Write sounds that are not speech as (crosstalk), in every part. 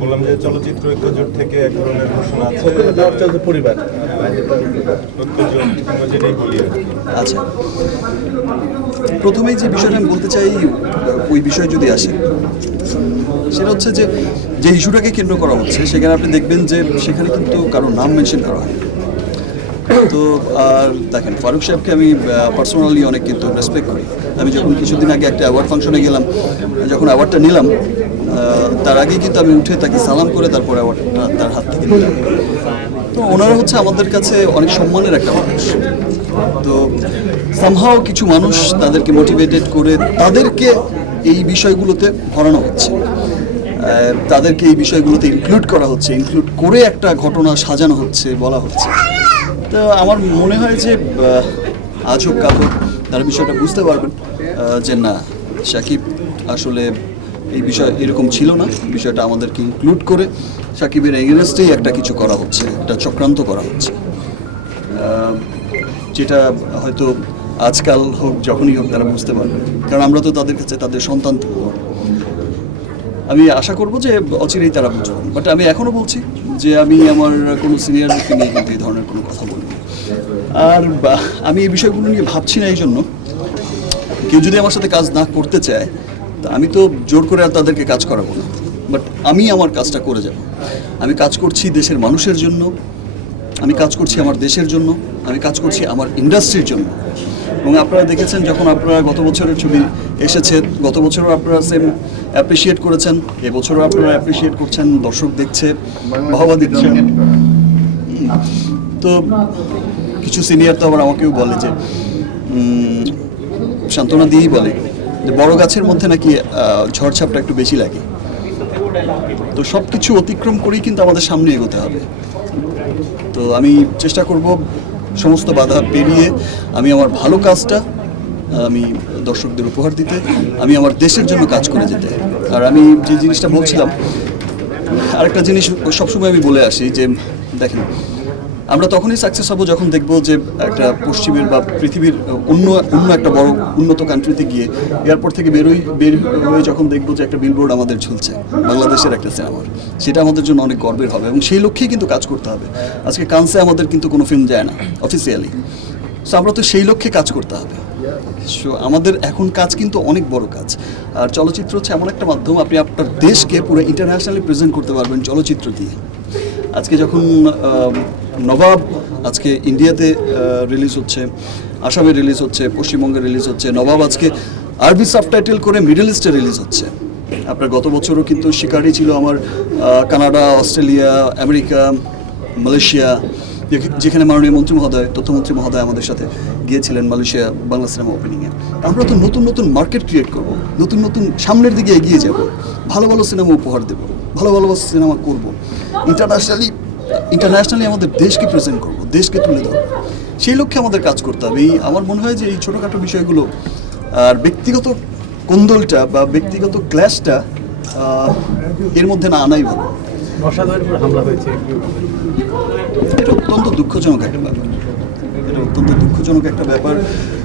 বললাম যে চলচ্চিত্র ঐক্যজোট থেকে এক ধরনের ঘোষণা আছে। পরিবার। যেটাই বলি আচ্ছা। প্রথমেই যে বিষয়টা আমি বলতে চাই ওই বিষয় যদি আসে সেটা হচ্ছে যে যে ইস্যুটাকে কেন্দ্র করা হচ্ছে সেখানে আপনি দেখবেন যে সেখানে কিন্তু কারোর নাম মেনশন করা হয়। তো আর দেখেন ফারুক সাহেবকে আমি পার্সোনালি অনেক কিন্তু রেসপেক্ট করি। আমি যখন কিছুদিন আগে একটা অ্যাওয়ার্ড ফাংশনে গেলাম যখন অ্যাওয়ার্ডটা নিলাম তার আগে কিন্তু আমি উঠে তাকে সালাম করে তারপর অ্যাওয়ার্ডটা তার হাত থেকে নিলাম। তো ওনারা হচ্ছে আমাদের কাছে অনেক সম্মানের একটা মানুষ। তো সামহাও কিছু মানুষ তাদেরকে মোটিভেটেড করে তাদেরকে এই বিষয়গুলোতে ভরানো হচ্ছে। তাদেরকে এই বিষয়গুলোতে ইনক্লুড করা হচ্ছে ইনক্লুড করে একটা ঘটনা সাজানো হচ্ছে, বলা হচ্ছে। তো আমার মনে হয় যে আজ হোক কাল হোক তারা বিষয়টা বুঝতে পারবেন যে না, সাকিব আসলে এই বিষয় এরকম ছিল না। বিষয়টা আমাদেরকে ইনক্লুড করে সাকিবের এগেনস্টেই একটা কিছু করা হচ্ছে, একটা চক্রান্ত করা হচ্ছে। যেটা হয়তো আজকাল হোক, যখনই হোক তারা বুঝতে পারবে। কারণ আমরা তো তাদের কাছে তাদের সন্তান আমি আশা করব যে অচিরেই তারা বুঝবেন বাট আমি এখনও বলছি যে আমি আমার কোনো সিনিয়রদেরকে নিয়ে কিন্তু এই ধরনের কোনো কথা বলব। আর আমি এই বিষয়গুলো নিয়ে ভাবছি না এই জন্য কেউ যদি আমার সাথে কাজ না করতে চায় আমি তো জোর করে আর তাদেরকে কাজ করাবো না। বাট আমি আমার কাজটা করে যাব। আমি কাজ করছি দেশের মানুষের জন্য, আমি কাজ করছি আমার দেশের জন্য, আমি কাজ করছি আমার ইন্ডাস্ট্রির জন্য। এবং আপনারা দেখেছেন যখন আপনারা গত বছরের ছবি এসেছে, গত বছরও আপনারা সেম অ্যাপ্রিসিয়েট করেছেন, এবছরও আপনারা অ্যাপ্রিসিয়েট করছেন, দর্শক দেখছে বাহবা দিচ্ছেন তো কিছু সিনিয়র তো আবার আমাকেও বলে যে সান্ত্বনা দিয়েই বলে। যে বড় গাছের মধ্যে নাকি ঝড়ঝাপটা একটু বেশি লাগে। তো সব কিছু অতিক্রম করেই কিন্তু আমাদের সামনে এগোতে হবে। তো আমি চেষ্টা করব সমস্ত বাধা পেরিয়ে আমি আমার ভালো কাজটা, আমি দর্শকদের উপহার দিতে, আমি আমার দেশের জন্য কাজ করে যেতে। আর আমি যে জিনিসটা বলছিলাম, আরেকটা জিনিস সবসময় আমি বলে আসি যে, দেখেন আমরা তখনই সাকসেস হব যখন দেখব যে একটা পশ্চিমের বা পৃথিবীর অন্য অন্য একটা বড় উন্নত কান্ট্রিতে গিয়ে এয়ারপোর্ট থেকে বেরোই, বের হয়ে যখন দেখব যে একটা বিলবোর্ড আমাদের ঝুলছে, বাংলাদেশের একটা সিনেমার সেটা আমাদের জন্য অনেক গর্বের হবে এবং সেই লক্ষ্যেই কিন্তু কাজ করতে হবে। আজকে কানসে আমাদের কিন্তু কোনো ফিল্ম যায় না অফিসিয়ালি সো আমরা তো সেই লক্ষ্যে কাজ করতে হবে। সো আমাদের এখন কাজ কিন্তু অনেক বড় কাজ। আর চলচ্চিত্র হচ্ছে এমন একটা মাধ্যম, আপনি আপনার দেশকে পুরো ইন্টারন্যাশনালি প্রেজেন্ট করতে পারবেন চলচ্চিত্র দিয়ে। আজকে যখন নবাব, আজকে ইন্ডিয়াতে রিলিজ হচ্ছে, আসামে রিলিজ হচ্ছে, পশ্চিমবঙ্গে রিলিজ হচ্ছে, নবাব আজকে আরবি সাবটাইটেল করে মিডল ইস্টে রিলিজ হচ্ছে। আপনার গত বছরও কিন্তু শিকারি ছিল আমার কানাডা, অস্ট্রেলিয়া, আমেরিকা, মালয়েশিয়া যেখানে মাননীয় মন্ত্রী মহোদয়, তথ্যমন্ত্রী মহোদয় আমাদের সাথে গিয়েছিলেন মালয়েশিয়া বাংলা সিনেমা ওপেনিংয়ে আমরা তো নতুন নতুন মার্কেট ক্রিয়েট করব, নতুন নতুন সামনের দিকে এগিয়ে যাব, ভালো ভালো সিনেমা উপহার দেব, ভালো ভালো সিনেমা করব। ইন্টারন্যাশনালি ইন্টারন্যাশনালি আমাদের দেশকে প্রেজেন্ট করব দেশকে তুলে ধরব। সেই লক্ষ্যে আমাদের কাজ করতে হবে। এই আমার মনে হয় যে এই ছোটোখাটো বিষয়গুলো আর ব্যক্তিগত কোন্দলটা বা ব্যক্তিগত ক্ল্যাশটা এর মধ্যে না আনাই ভালো। এটা অত্যন্ত দুঃখজনক একটা ব্যাপার। এটা অত্যন্ত দুঃখজনক একটা ব্যাপার।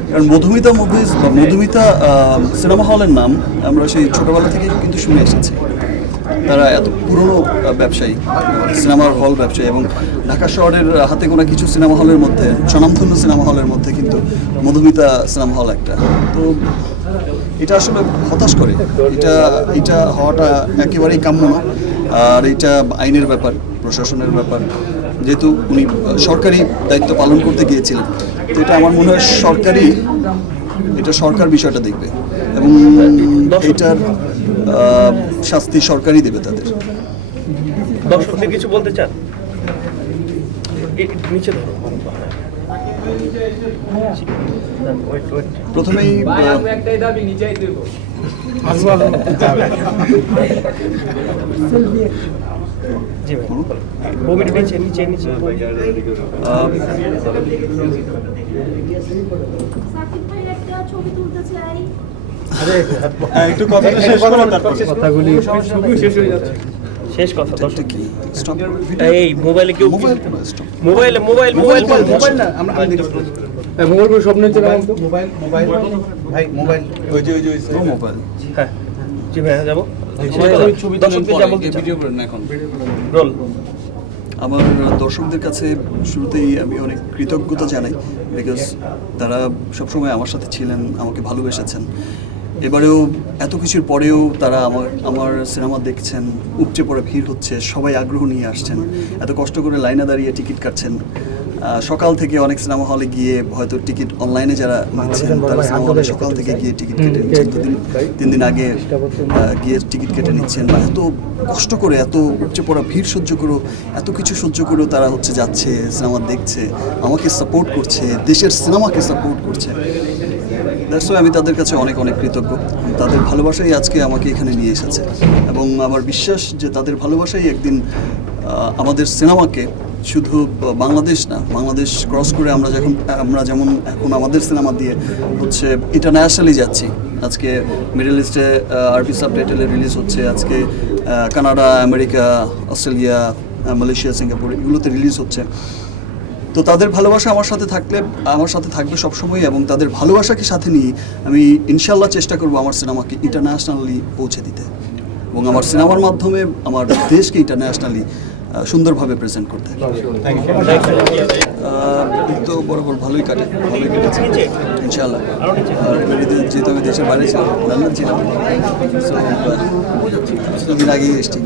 কারণ মধুমিতা মুভিজ বা মধুমিতা সিনেমা হলের নাম আমরা সেই ছোটবেলা থেকে কিন্তু শুনে এসেছি। তারা এত পুরনো ব্যবসায়ী, সিনেমার হল ব্যবসায়ী এবং ঢাকা শহরের হাতে গোনা কিছু সিনেমা হলের মধ্যে, স্বনামধন্য সিনেমা হলের মধ্যে কিন্তু মধুমিতা সিনেমা হল একটা। তো এটা আসলে হতাশ করে। এটা এটা হওয়াটা একেবারেই কাম্য না। আর এটা আইনের ব্যাপার, প্রশাসনের ব্যাপার। যেহেতু উনি সরকারি দায়িত্ব পালন করতে গিয়েছিলেন, তো এটা আমার মনে হয় সরকারি এটা সরকার বিষয়টা দেখবে। এবং এটার শাস্তি সরকারই দেবে তাদের। দর্শকদের কিছু বলতে চান? নিচে ধরো ওয়েট প্রথমেই ছবি তুলতে চাই। একটু কথাটা শেষ করো তারপর কথাগুলি শেষ হয়ে যাচ্ছে। শেষ কথা দর্শক। কি? এই মোবাইলে কেউ মোবাইল কেন স্টপ মোবাইলে মোবাইল মোবাইল মোবাইল মোবাইল না, আমরা মোবাইল করে স্বপ্ন হচ্ছে মোবাইল মোবাইল মোবাইল ভাই মোবাইল ওই যে ওই যে মোবাইল হ্যাঁ। জি ভাইয়া যাব। ছবি দর্শকদের যা বলতে চান। ভিডিও করেন না এখন। রোল। আমার দর্শকদের কাছে শুরুতেই আমি অনেক কৃতজ্ঞতা জানাই বিকজ তারা সবসময় আমার সাথে ছিলেন আমাকে ভালোবেসেছেন। এবারেও এত কিছুর পরেও তারা আমার আমার সিনেমা দেখছেন উপচে পড়ে ভিড় হচ্ছে সবাই আগ্রহ নিয়ে আসছেন। এত কষ্ট করে লাইনে দাঁড়িয়ে টিকিট কাটছেন। সকাল থেকে অনেক সিনেমা হলে গিয়ে হয়তো টিকিট অনলাইনে যারা নিচ্ছেন তারা সিনেমা হলে সকাল থেকে গিয়ে টিকিট কেটে নিচ্ছেন। দুদিন তিন দিন আগে গিয়ে টিকিট কেটে নিচ্ছেন। বা এত কষ্ট করে এত উপচে পড়া ভিড় সহ্য করেও এত কিছু সহ্য করেও তারা হচ্ছে যাচ্ছে সিনেমা দেখছে আমাকে সাপোর্ট করছে দেশের সিনেমাকে সাপোর্ট করছে। দ্যাটস আমি তাদের কাছে অনেক অনেক কৃতজ্ঞ। তাদের ভালোবাসাই আজকে আমাকে এখানে নিয়ে এসেছে। এবং আমার বিশ্বাস যে তাদের ভালোবাসাই একদিন আমাদের সিনেমাকে শুধু বাংলাদেশ না, বাংলাদেশ ক্রস করে আমরা যখন, আমরা যেমন এখন আমাদের সিনেমা দিয়ে হচ্ছে ইন্টারন্যাশনালি যাচ্ছি। আজকে মিডল ইস্টে আরবি সাবটাইটেলে রিলিজ হচ্ছে। আজকে Canada America Australia Malaysia Singapore এগুলোতে রিলিজ হচ্ছে। তো তাদের ভালোবাসা আমার সাথে থাকলে, আমার সাথে থাকবে সবসময় এবং তাদের ভালোবাসাকে সাথে নিয়ে আমি ইনশাল্লাহ চেষ্টা করব আমার সিনেমাকে ইন্টারন্যাশনালি পৌঁছে দিতে। এবং আমার সিনেমার মাধ্যমে আমার দেশকে ইন্টারন্যাশনালি সুন্দরভাবে প্রেজেন্ট করতে। তো বরাবর ভালোই কাটে, ভালোই কেটেছে। ইনশাল্লাহ যেহেতু আমি দেশের বাইরে ছিলাম ছিলাম। একদিন আগেই এসছি।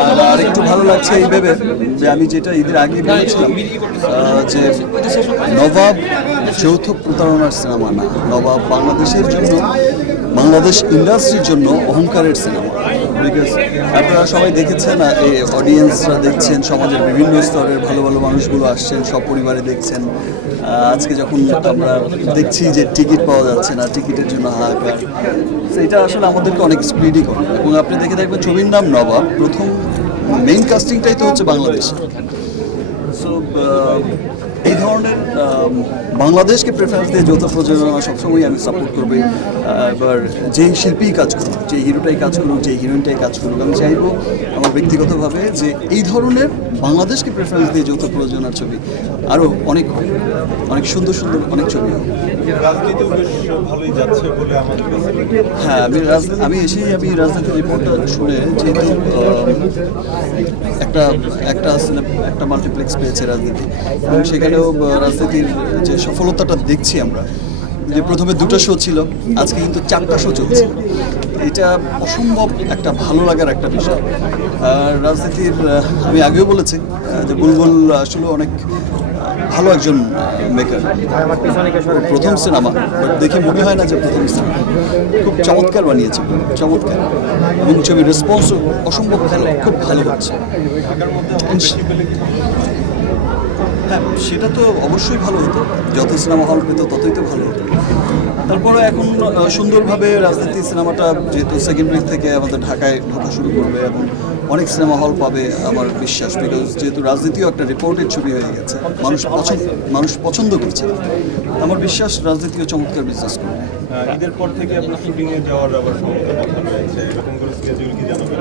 আর আরেকটু ভালো লাগছে এই ভেবে যে আমি যেটা ঈদের আগে বলেছিলাম যে নবাব যৌথ প্রতারণার সিনেমা না, নবাব বাংলাদেশের জন্য, বাংলাদেশ ইন্ডাস্ট্রির জন্য অহংকারের সিনেমা। বিকজ আপনারা সবাই দেখেছেন এই অডিয়েন্সরা দেখছেন, সমাজের বিভিন্ন স্তরের ভালো ভালো মানুষগুলো আসছেন সব পরিবারে দেখছেন। আজকে যখন আমরা দেখছি যে টিকিট পাওয়া যাচ্ছে না, টিকিটের জন্য হাহাকার। এটা আসলে আমাদেরকে অনেক স্পিডই করে। এবং আপনি দেখে দেখবেন ছবির নাম নবাব। প্রথম মেইন কাস্টিংটাই তো হচ্ছে বাংলাদেশ। সো এই ধরনের বাংলাদেশকে প্রেফারেন্স দিয়ে যৌথ প্রযোজনা সবসময় আমি সাপোর্ট করব এবার যে শিল্পী কাজ করুক যে হিরোটাই কাজ করুক যে হিরোইনটাই কাজ করুক আমি চাইব আমার ব্যক্তিগতভাবে যে এই ধরনের বাংলাদেশকে প্রেফারেন্স দিয়ে যৌথ প্রযোজনার ছবি আরও অনেক অনেক সুন্দর সুন্দর অনেক ছবি হোক হয়। আমি আমি এসেই আমি রাজনীতির রিপোর্টটা শুনে যেহেতু একটা একটা একটা মাল্টিপ্লেক্স পেয়েছে রাজনীতি এবং সেখানেও আহ, রাজনীতির যে সফলতাটা দেখছি আমরা যে প্রথমে দুটো শো ছিল আজকে কিন্তু চারটা শো চলছে। এটা অসম্ভব একটা ভালো লাগার একটা বিষয়। আর রাজনীতির আমি আগেও বলেছি যে বুলবুল আসলে অনেক ভালো একজন মেকার প্রথম সিনেমা দেখে মনে হয় না যে প্রথম সিনেমা খুব চমৎকার বানিয়েছে চমৎকার। এবং ছবির রেসপন্সও অসম্ভব ভালো খুব ভালো হচ্ছে ঢাকার মধ্যে আমার বেশি পেলে কি হ্যাঁ সেটা তো অবশ্যই ভালো হতো। যত সিনেমা হল পেত, ততই তো ভালো হতো। তারপরে এখন সুন্দরভাবে রাজনীতি সিনেমাটা যেহেতু সেকেন্ড উইক থেকে আমাদের ঢাকায় ঢোকা শুরু করবে এবং অনেক সিনেমা হল পাবে, আমার বিশ্বাস বিকজ যেহেতু রাজনীতিও একটা রিপোর্টেড ছবি হয়ে গেছে। মানুষ পছন্দ মানুষ পছন্দ করছে। আমার বিশ্বাস, রাজনীতিও চমৎকার বিজনেস করবে। ঈদের পর থেকে আপনার শুটিংয়ে যাওয়ার আবার সম্ভাবনা রয়েছে। এরকম করে স্কেজুল কি জানাবেন?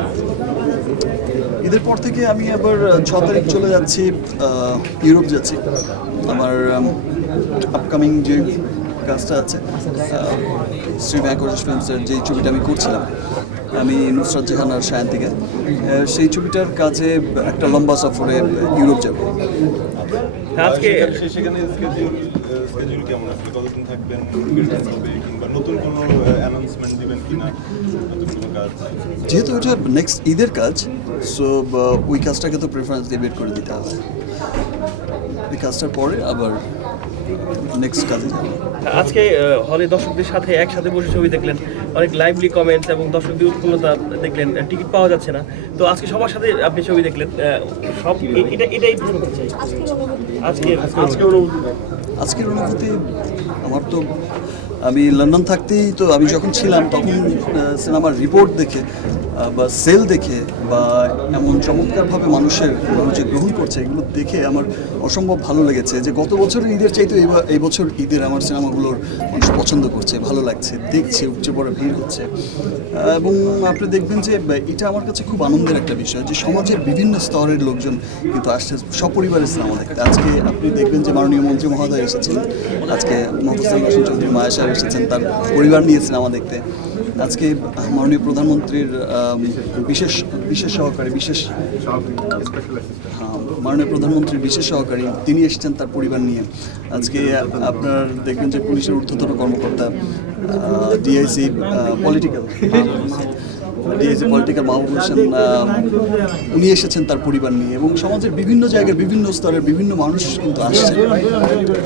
ঈদের পর থেকে আমি আবার ছ তারিখ চলে যাচ্ছি ইউরোপ যাচ্ছি। আমার আপকামিং যে কাজটা আছে শ্রী ব্যাঙ্করেশ ফিল্মসের যে ছবিটা আমি করছিলাম আমি নুসরাত জাহান আর সায়ন্তিকা আহ, সেই ছবিটার কাজে একটা লম্বা সফরে ইউরোপ যাব। আজকে সেখানে- সেখানে স্কেজুল স্কেজুল কেমন আসলে কতদিন থাকবেন? কিংবা নতুন কোনো অ্যানাউন্সমেন্ট দিবেন কিনা যেহেতু এটা নেক্সট ঈদের কাজ সো ওই কাজটাকে তো প্রেফারেন্স দিয়ে বের করে দিতে হবে। এই কাজটার পরে আবার নেক্সট কাজে যাব। আজকে হলে দর্শকদের সাথে একসাথে বসে ছবি দেখলেন অনেক লাইভলি কমেন্টস এবং দর্শকদের উৎফুল্লতা দেখলেন টিকিট পাওয়া যাচ্ছে না। তো আজকে সবার সাথে আপনি ছবি দেখলেন সব এটা এটাই প্রশ্ন করতে চাই। আজকে আজকে আজকের অনুভূতি আমার তো আমি লন্ডন থাকতেই তো আমি যখন ছিলাম তখন সিনেমার রিপোর্ট দেখে বা সেল দেখে বা এমন চমৎকারভাবে মানুষের মানুষ যে গ্রহণ করছে, এগুলো দেখে আমার অসম্ভব ভালো লেগেছে যে গত বছরের ঈদের চাইতে এই বছর ঈদের আমার সিনেমাগুলোর মানুষ পছন্দ করছে, ভালো লাগছে, দেখছে, উপচে পড়ে ভিড় হচ্ছে। এবং আপনি দেখবেন যে এটা আমার কাছে খুব আনন্দের একটা বিষয় যে সমাজের বিভিন্ন স্তরের লোকজন কিন্তু আসছে, সপরিবারের সিনেমা দেখতে। আজকে আপনি দেখবেন যে মাননীয় মন্ত্রী মহোদয় এসেছিলেন, আজকে মহফুজুল হোসেন চৌধুরী মায়াসার এসেছেন, তার পরিবার নিয়ে সিনেমা দেখতে। আজকে মাননীয় প্রধানমন্ত্রীর বিশেষ বিশেষ সহকারী, বিশেষ মাননীয় প্রধানমন্ত্রীর বিশেষ সহকারী তিনি এসেছেন তার পরিবার নিয়ে। আজকে আপনার দেখবেন যে পুলিশের ঊর্ধ্বতন কর্মকর্তা DIG political DIG political Mahbub Hossain উনি এসেছেন তার পরিবার নিয়ে এবং সমাজের বিভিন্ন জায়গায় বিভিন্ন স্তরের বিভিন্ন মানুষ কিন্তু আসছেন।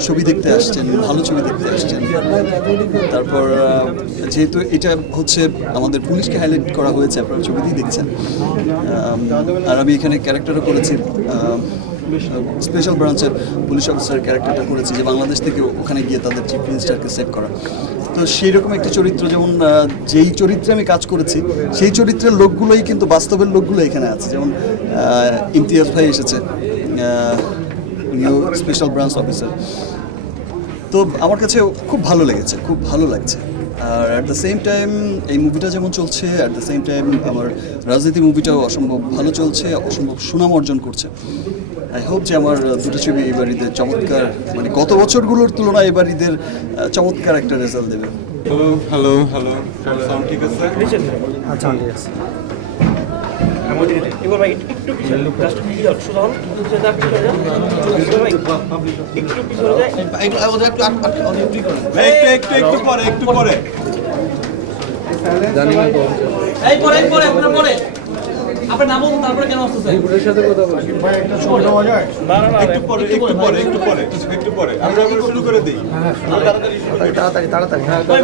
ছবি দেখতে আসছেন, ভালো ছবি দেখতে আসছেন। তারপর যেহেতু এটা হচ্ছে আমাদের পুলিশকে হাইলাইট করা হয়েছে, আপনারা ছবিতেই দেখছেন। আর আমি এখানে ক্যারেক্টারও করেছি স্পেশাল ব্রাঞ্চের পুলিশ অফিসার ক্যারেক্টারটা করেছি যে বাংলাদেশ থেকে ওখানে গিয়ে তাদের চিফ মিনিস্টারকে সেভ করা। তো সেই রকম একটি চরিত্র, যেমন যেই চরিত্রে আমি কাজ করেছি, সেই চরিত্রের লোকগুলোই কিন্তু বাস্তবের লোকগুলো এখানে আছে। যেমন ইমতিয়াজ ভাই এসেছে উনিও স্পেশাল ব্রাঞ্চ অফিসার তো আমার কাছে খুব ভালো লেগেছে, খুব ভালো লাগছে। আর অ্যাট দ্য সেম টাইম এই মুভিটা যেমন চলছে অ্যাট দ্য সেম টাইম আমার রাজনীতি মুভিটাও অসম্ভব ভালো চলছে, অসম্ভব সুনাম অর্জন করছে। আই হোপ যে আমার দুটো ছবি এবার ঈদের চমৎকার মানে গত বছরগুলোর তুলনায় এবার ঈদের চমৎকার একটা রেজাল্ট দেবে। হ্যালো হ্যালো হ্যালো সাউন্ড ঠিক আছে? এবার ভাই একটু- একটু ভাই একটু একটু একটু পরে। আপনার নাম বলুন না না একটু পরে একটু পরে একটু পরে। একটু পরে। আমরা শুরু করে দিই। ওই তাড়াতাড়ি তাড়াতাড়ি এই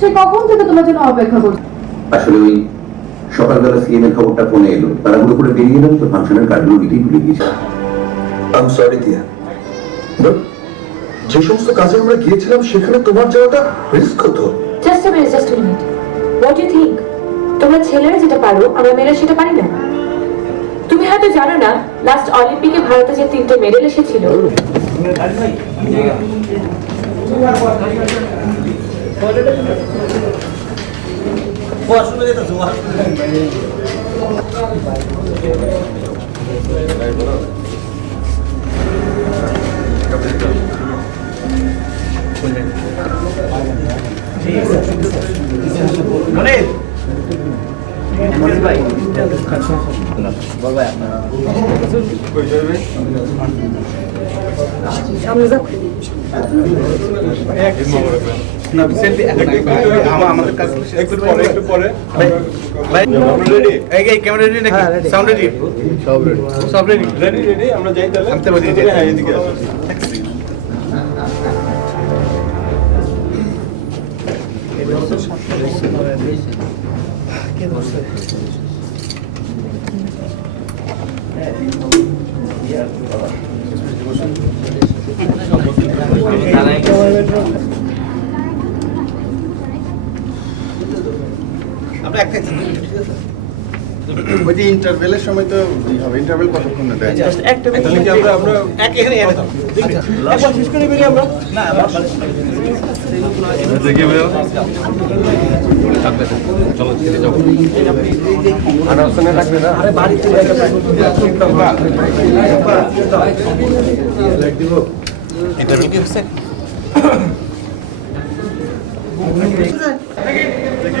সে কখন থেকে তোমার জন্য অপেক্ষা করছে? আসলে ওই সকালবেলা সিএম এর খবরটা ফোনে এলো। তাড়াহুড়ো করে বেরিয়ে এলাম তো ফাংশনের কার্ডগুলো নিতেই ভুলে গেছি আম সরি দিয়া যে সমস্ত কাজে আমরা গিয়েছিলাম সেখানে তোমার যাওয়াটা রিস্ক হতো। Just a minute just a minute what you think তোমরা ছেলেরা যেটা পারো আমরা মেয়েরা সেটা পারি না? তুমি হয়তো জানো না লাস্ট অলিম্পিকে ভারতে যে তিনটে মেডেল এসেছিল। Washroom'a gidiyorsun, Munir! Munir Bey. Baba yapma. Koyacağım ben. Şamlıza koyayım. Ayak. Girme oraya ben. পড়াশোনা যেতে জোয়া একটু পরে একটু পরে। রেডি সব রেডি রেডি রেডি আমরা যাই তাহলে। হ্যাঁ এদিকে আসো। (clears throat) ওই যে ইন্টারভেলের সময় তো হবে ইন্টারভেল কতক্ষণ দেয় জাস্ট একটা তাহলে কি আমরা আমরা এক এখানে এনে দাও। একবার শেষ করে বেরিয়ে আমরা না দেখি ভাইয়া। দেখি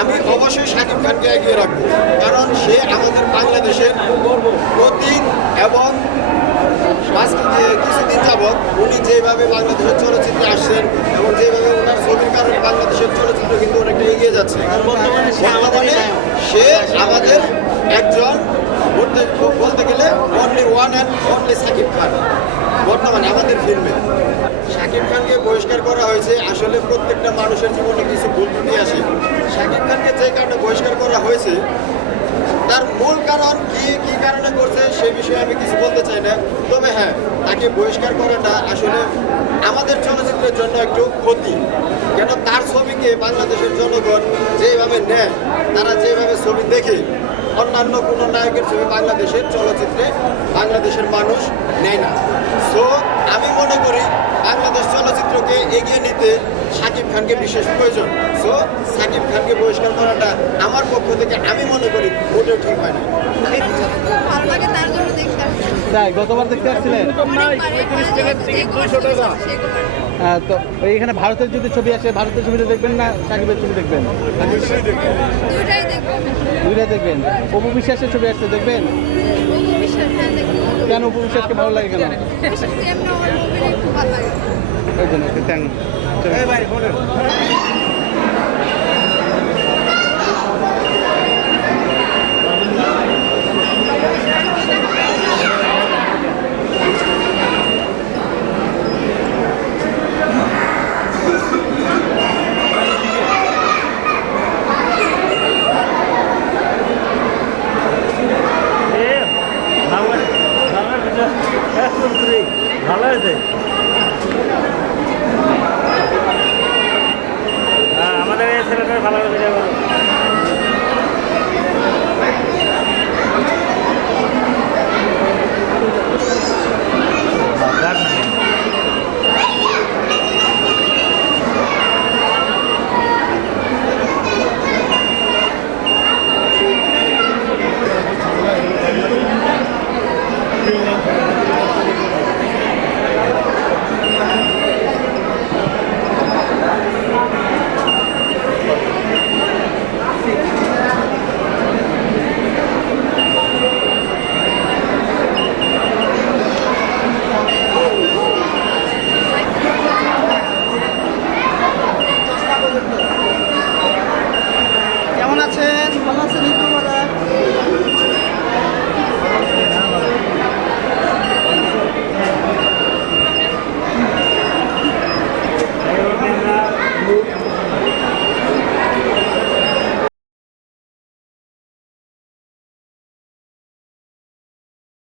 আমি অবশ্যই শাকিব খানকে এগিয়ে রাখব, কারণ সে আমাদের বাংলাদেশের প্রতীক এবং আজকে যে কিছুদিন যাবৎ উনি যেভাবে বাংলাদেশের চলচ্চিত্রে আসছেন এবং যেভাবে ওনার ছবির কারণে বাংলাদেশের চলচ্চিত্র কিন্তু অনেকটা এগিয়ে যাচ্ছে। বর্তমানে সে আমাদের একজন বলতে গেলে only one and only Shakib Khan. বর্তমানে আমাদের ফিল্মে শাকিব খানকে বহিষ্কার করা হয়েছে, আসলে প্রত্যেকটা মানুষের জীবনে কিছু ভুল ত্রুটি আসে। শাকিব খানকে যে কারণে বহিষ্কার করা হয়েছে, তার মূল কারণ কি কি কারণে করছে, সে বিষয়ে আমি কিছু বলতে চাই না। তবে হ্যাঁ তাকে বহিষ্কার করাটা আসলে আমাদের চলচ্চিত্রের জন্য একটু ক্ষতি। কেন তার ছবিকে বাংলাদেশের জনগণ যেভাবে নেয়, তারা যেভাবে ছবি দেখে অন্যান্য কোনো নায়কের ছবি বাংলাদেশের চলচ্চিত্রে বাংলাদেশের মানুষ নেয় না। সো আমি মনে করি বাংলাদেশ চলচ্চিত্রকে এগিয়ে নিতে সাকিব খানকে বিশেষ প্রয়োজন। সো সাকিব খানকে বহিষ্কার করাটা আমার পক্ষ থেকে আমি মনে করি মোটেও ঠিক হয় না। ভালো লাগে তার জন্য দেখতে আসছি। গতবার দেখতে আসছিলেন? তো ওই এখানে ভারতের যদি ছবি আসে ভারতের ছবিটা দেখবেন না সাকিবের ছবি দেখবেন? দুইটাই দেখবেন? অপু বিশ্বাসের ছবি আসছে দেখবেন? হ্যাঁ কেন অপু বিশ্বাসকে ভালো লাগে কেন? ওই জন্য থ্যাংক